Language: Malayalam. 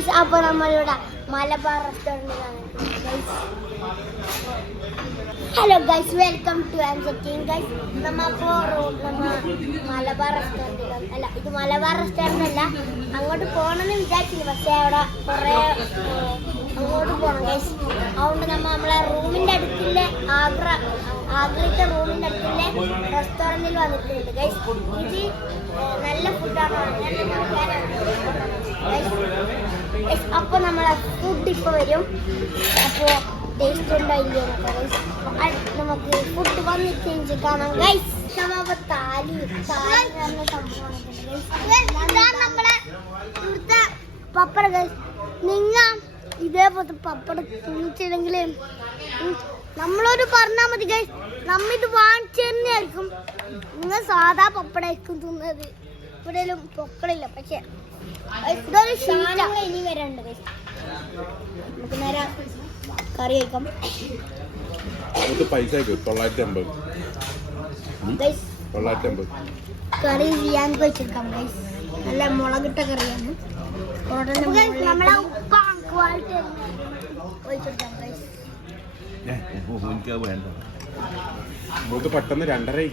ഗൈസ് അപ്പൊ നമ്മളിവിടെ മലബാർ റെസ്റ്റോറൻറ്റിലാണ്. Hello guys, welcome to king guys. നമ്മപ്പോ മലബാർ റെസ്റ്റോറൻറ്റിലാണ്. അല്ല, ഇത് മലബാർ റെസ്റ്റോറൻ്റ് അല്ല. അങ്ങോട്ട് പോകണമെന്ന് വിചാരിച്ചില്ല, പക്ഷേ അവിടെ കുറേ അങ്ങോട്ട് പോകണം ഗൈസ്. അതുകൊണ്ട് നമ്മളെ റൂമിൻ്റെ അടുത്തുള്ള ആഗ്രത്തെ റൂമിൻ്റെ അടുത്തുള്ള റെസ്റ്റോറൻറ്റിൽ വന്നിട്ടുണ്ട് ഗൈസ്. ഇത് നല്ല ഫുഡാണ്. അപ്പൊ നമ്മളെ ഫുഡ് ഇപ്പൊ വരും. അപ്പോ ടേസ്റ്റ് ഉണ്ടോ ഇല്ലയോ നമുക്ക് ഫുഡ് വന്നിട്ട് കാണാം ഗൈസ്. താലി നമ്മളെ ഇവിടുത്തെ പപ്പട ഗൈസ്. നിങ്ങൾ ഇതേപോലത്തെ പപ്പടം തിന്നിട്ടില്ലെങ്കിൽ നമ്മളോട് പറഞ്ഞാൽ മതി ഗൈസ്, നമ്മിത് വാങ്ങിച്ചു തന്നെയായിരിക്കും. നിങ്ങൾ സാധാ പപ്പടായിരിക്കും തിന്നത്. ഇവിടെയും പൊക്കളില്ല, പക്ഷെ ഇതൊരു ശീലങ്ങൾ ഇനി വരാനുണ്ട് ഗൈസ്. നമുക്ക് നേരെ കറി കഴിക്കാം. കറി ചെയ്യാൻ വെച്ചെടുക്കാം ഗൈസ്. നല്ല മുളകിട്ട കറിയാണ്. നമ്മളെ ഉപ്പ ക്വാളിറ്റി ഒഴിച്ചെടുക്കാം ഗൈസ്. പെട്ടെന്ന് 2:30